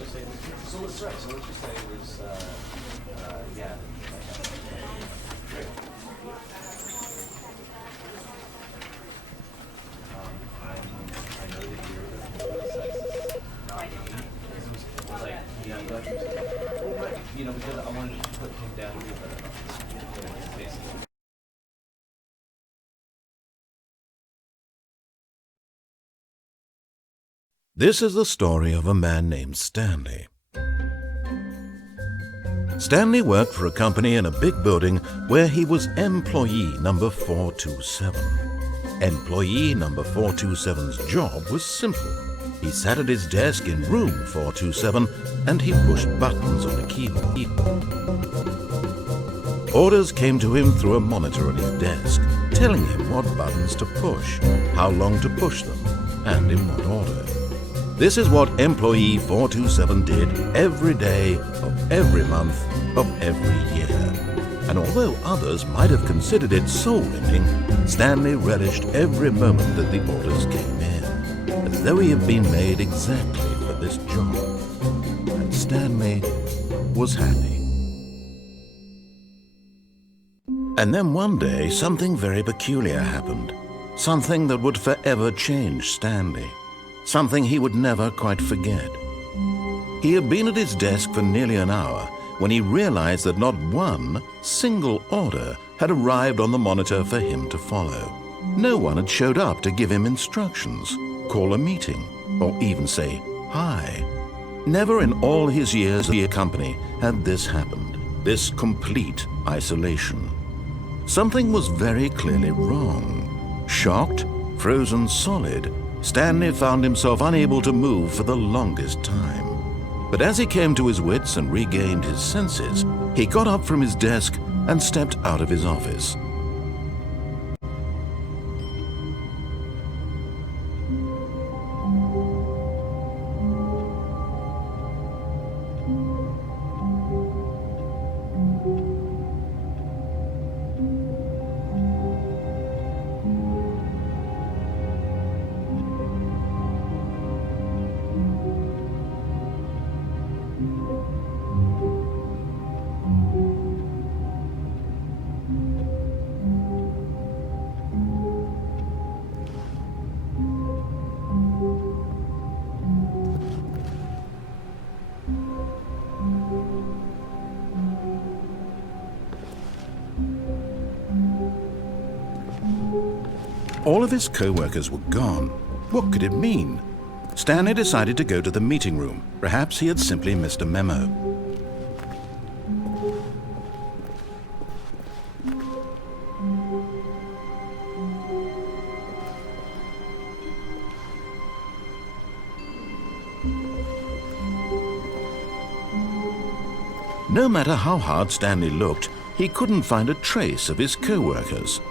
So let's try. So let's just say it was, yeah. Great. I know that you're the sex, not me. It was like, yeah, I'm glad you said that. Well, right. You know, because I wanted to put him down a little bit. Basically. This is the story of a man named Stanley. Stanley worked for a company in a big building where he was employee number 427. Employee number 427's job was simple. He sat at his desk in room 427 and he pushed buttons on a keyboard. Orders came to him through a monitor on his desk, telling him what buttons to push, how long to push them, and in what order. This is what employee 427 did every day of every month of every year. And although others might have considered it soul-rending, Stanley relished every moment that the orders came in, as though he had been made exactly for this job. And Stanley was happy. And then one day, something very peculiar happened. Something that would forever change Stanley. Something he would never quite forget. He had been at his desk for nearly an hour when he realized that not one single order had arrived on the monitor for him to follow. No one had showed up to give him instructions, call a meeting, or even say hi. Never in all his years at the company had this happened, this complete isolation. Something was very clearly wrong. Shocked, frozen solid, Stanley found himself unable to move for the longest time. But as he came to his wits and regained his senses, he got up from his desk and stepped out of his office. All of his co-workers were gone. What could it mean? Stanley decided to go to the meeting room. Perhaps he had simply missed a memo. No matter how hard Stanley looked, he couldn't find a trace of his co-workers.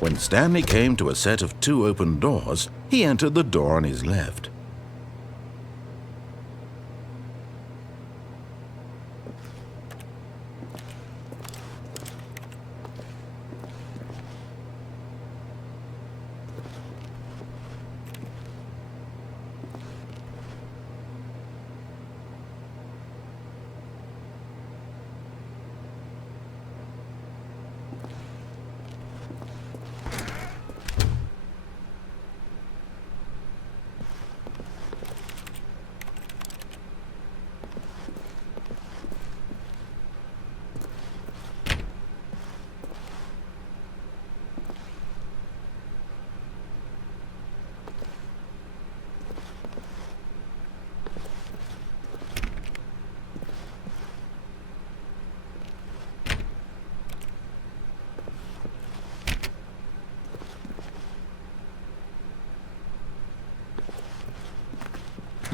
When Stanley came to a set of 2 open doors, he entered the door on his left.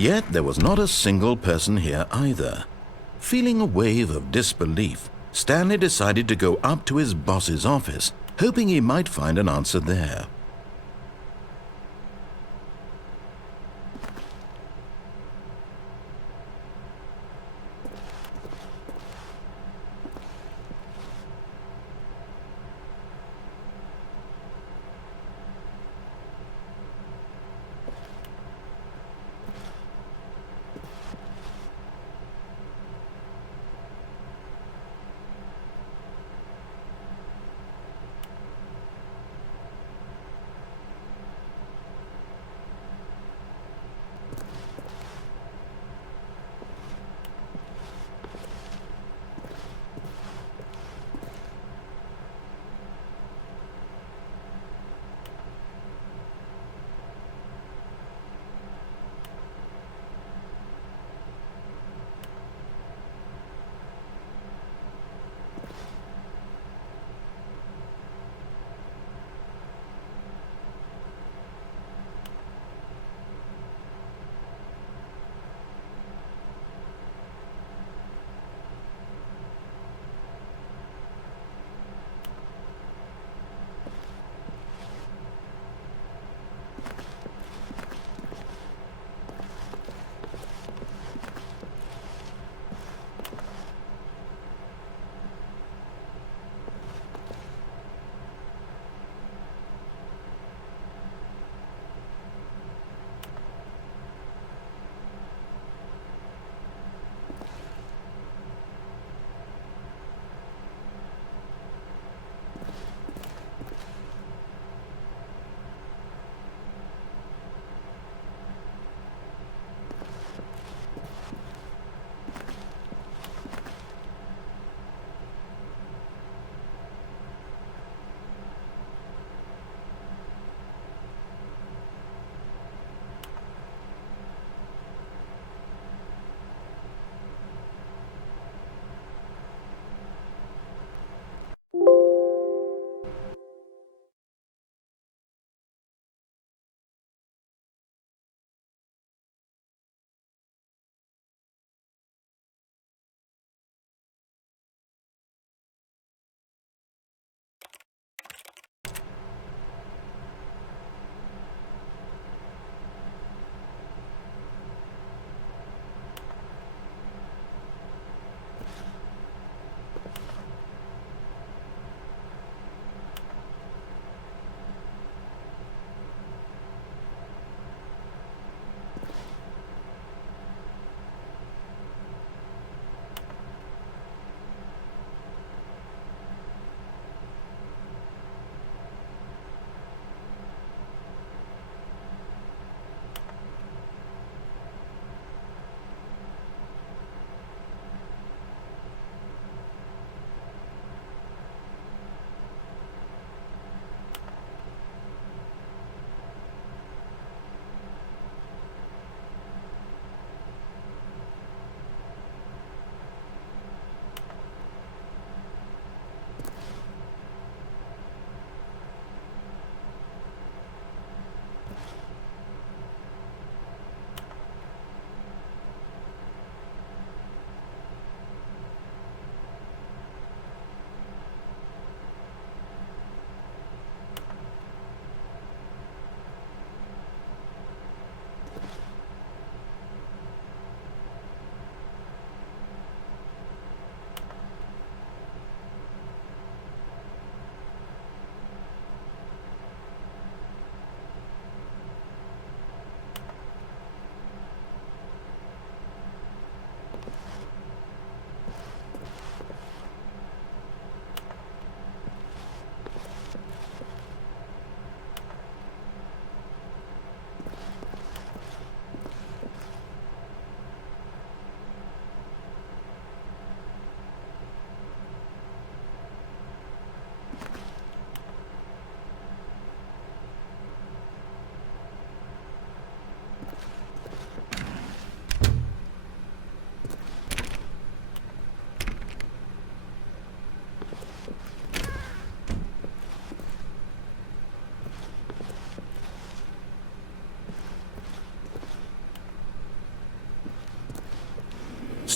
Yet there was not a single person here either. Feeling a wave of disbelief, Stanley decided to go up to his boss's office, hoping he might find an answer there.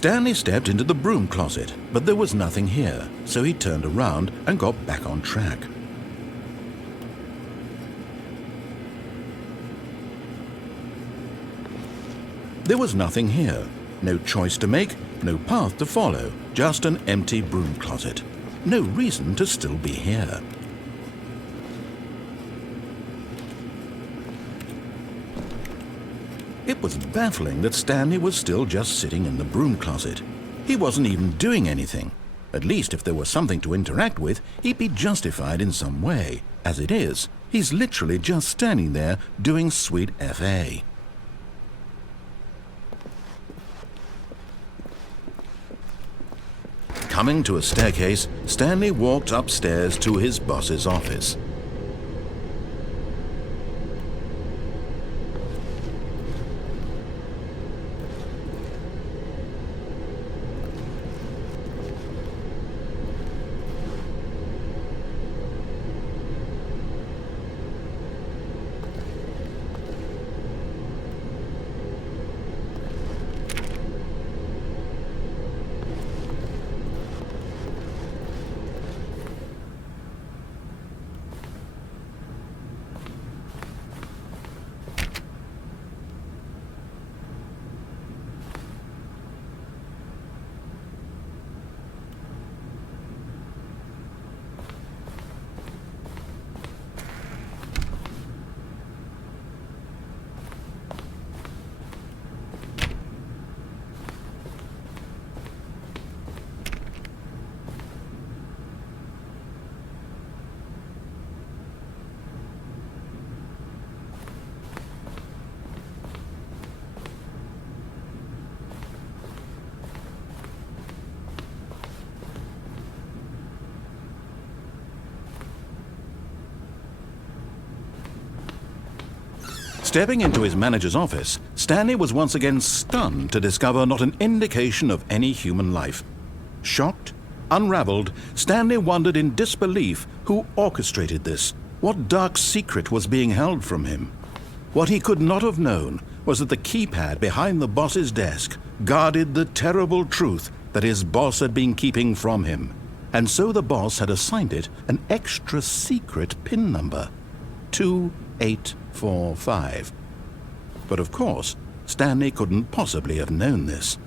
Stanley stepped into the broom closet, but there was nothing here, so he turned around and got back on track. There was nothing here. No choice to make, no path to follow, just an empty broom closet. No reason to still be here. It was baffling that Stanley was still just sitting in the broom closet. He wasn't even doing anything. At least if there was something to interact with, he'd be justified in some way. As it is, he's literally just standing there doing sweet FA. Coming to a staircase, Stanley walked upstairs to his boss's office. Stepping into his manager's office, Stanley was once again stunned to discover not an indication of any human life. Shocked, unraveled, Stanley wondered in disbelief who orchestrated this. What dark secret was being held from him? What he could not have known was that the keypad behind the boss's desk guarded the terrible truth that his boss had been keeping from him. And so the boss had assigned it an extra secret PIN number, 2845. But of course, Stanley couldn't possibly have known this.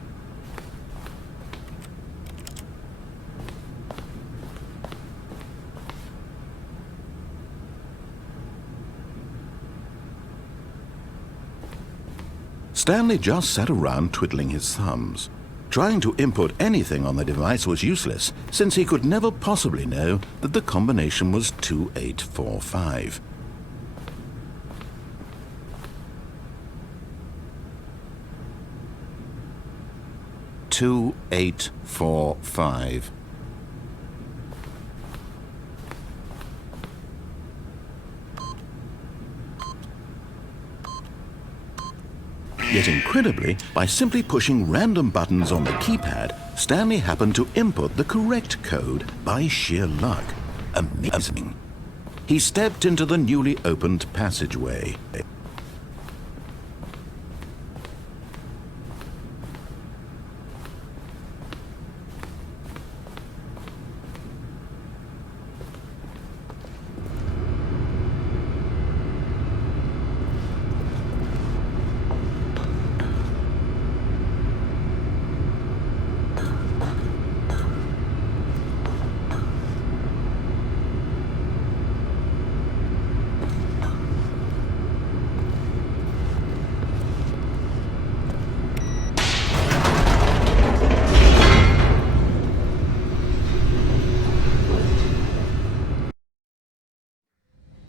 Stanley just sat around twiddling his thumbs. Trying to input anything on the device was useless, since he could never possibly know that the combination was 2845. Two, 8, 4, 5. Yet incredibly, by simply pushing random buttons on the keypad, Stanley happened to input the correct code by sheer luck. Amazing. He stepped into the newly opened passageway.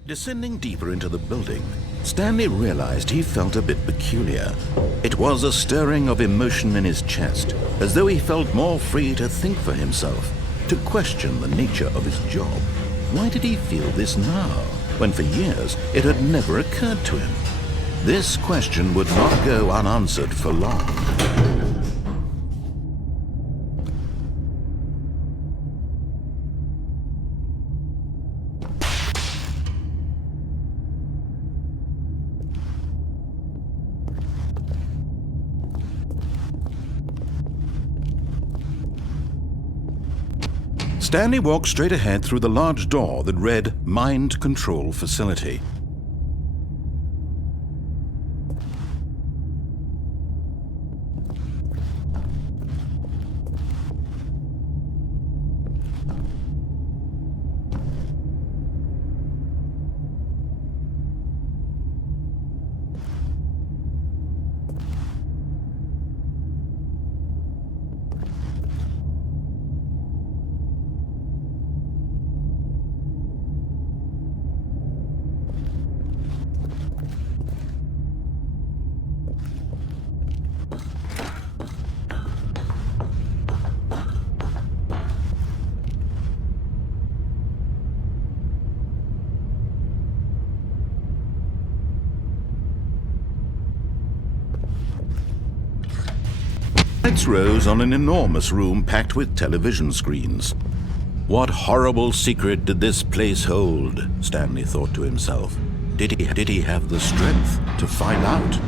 Descending deeper into the building, Stanley realized he felt a bit peculiar. It was a stirring of emotion in his chest, as though he felt more free to think for himself, to question the nature of his job. Why did he feel this now, when for years it had never occurred to him? This question would not go unanswered for long. Stanley walked straight ahead through the large door that read Mind Control Facility. Lights rose on an enormous room packed with television screens. What horrible secret did this place hold? Stanley thought to himself. Did he have the strength to find out?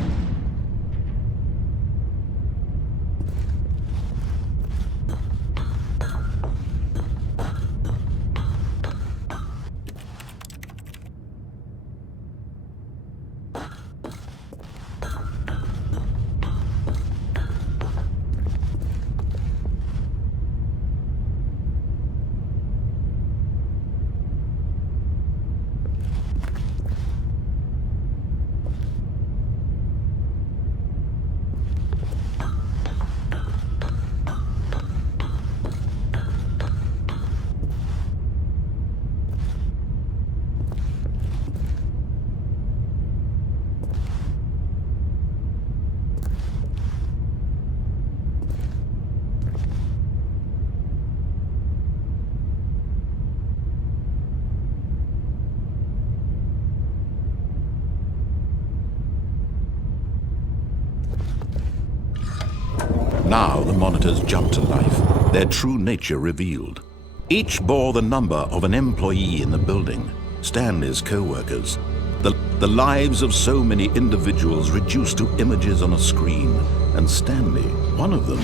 Now the monitors jumped to life, their true nature revealed. Each bore the number of an employee in the building, Stanley's co-workers. The lives of so many individuals reduced to images on a screen, and Stanley, one of them,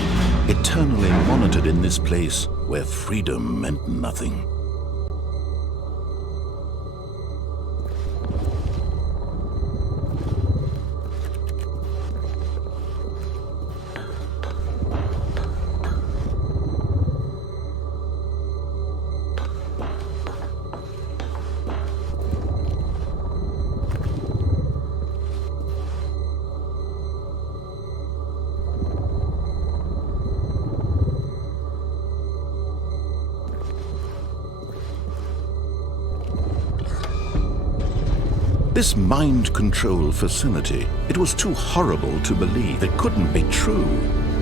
eternally monitored in this place where freedom meant nothing. This mind control facility, it was too horrible to believe. It couldn't be true.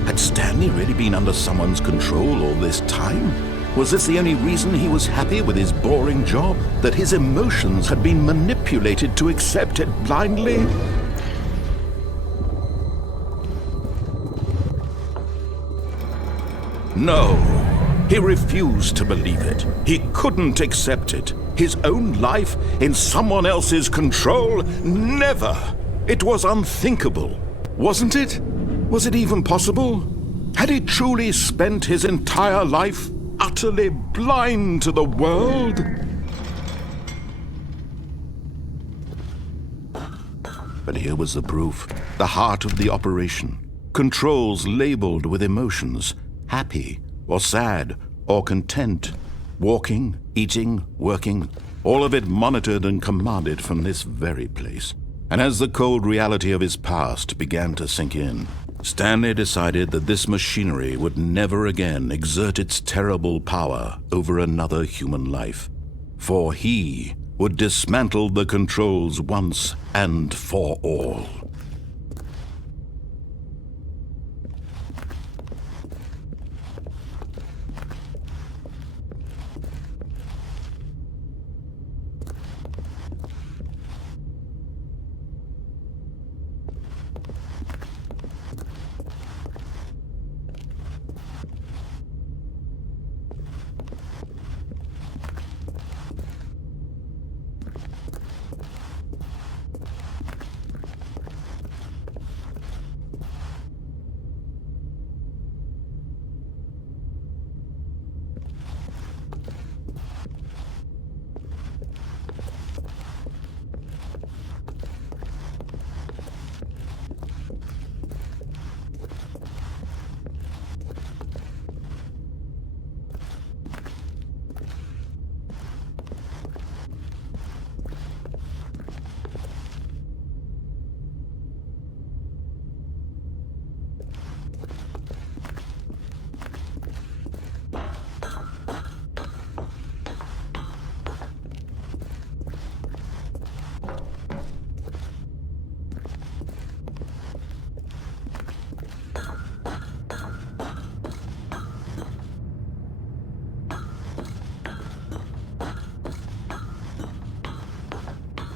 Had Stanley really been under someone's control all this time? Was this the only reason he was happy with his boring job? That his emotions had been manipulated to accept it blindly? No, he refused to believe it. He couldn't accept it. His own life in someone else's control? Never! It was unthinkable. Wasn't it? Was it even possible? Had he truly spent his entire life utterly blind to the world? But here was the proof. The heart of the operation. Controls labeled with emotions. Happy, or sad, or content. Walking, eating, working, all of it monitored and commanded from this very place. And as the cold reality of his past began to sink in, Stanley decided that this machinery would never again exert its terrible power over another human life. For he would dismantle the controls once and for all.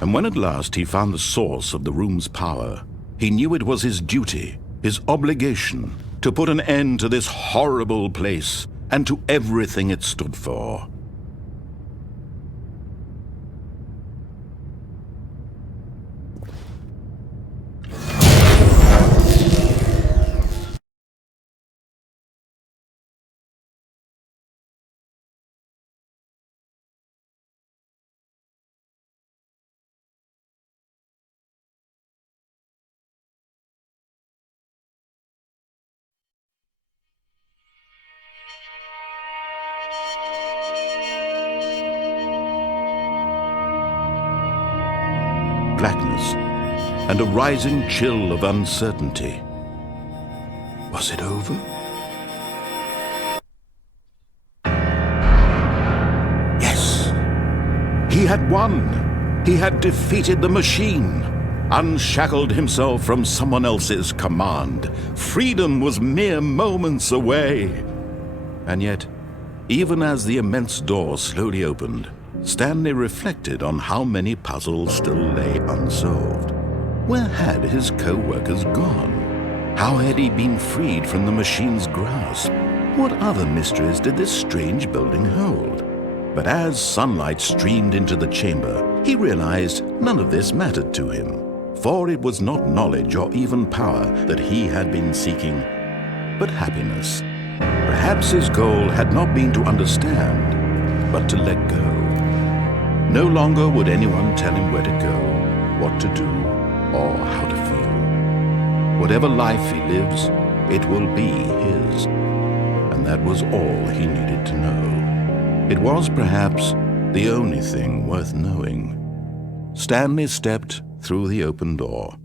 And when at last he found the source of the room's power, he knew it was his duty, his obligation, to put an end to this horrible place and to everything it stood for. Blackness and a rising chill of uncertainty. Was it over? Yes! He had won! He had defeated the machine, unshackled himself from someone else's command. Freedom was mere moments away. And yet, even as the immense door slowly opened, Stanley reflected on how many puzzles still lay unsolved. Where had his co-workers gone? How had he been freed from the machine's grasp? What other mysteries did this strange building hold? But as sunlight streamed into the chamber, he realized none of this mattered to him, for it was not knowledge or even power that he had been seeking, but happiness. Perhaps his goal had not been to understand, but to let go. No longer would anyone tell him where to go, what to do, or how to feel. Whatever life he lives, it will be his. And that was all he needed to know. It was perhaps the only thing worth knowing. Stanley stepped through the open door.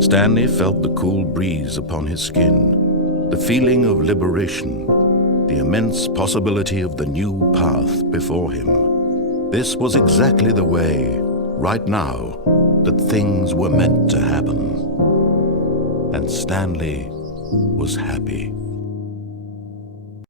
Stanley felt the cool breeze upon his skin, the feeling of liberation, the immense possibility of the new path before him. This was exactly the way, right now, that things were meant to happen. And Stanley was happy.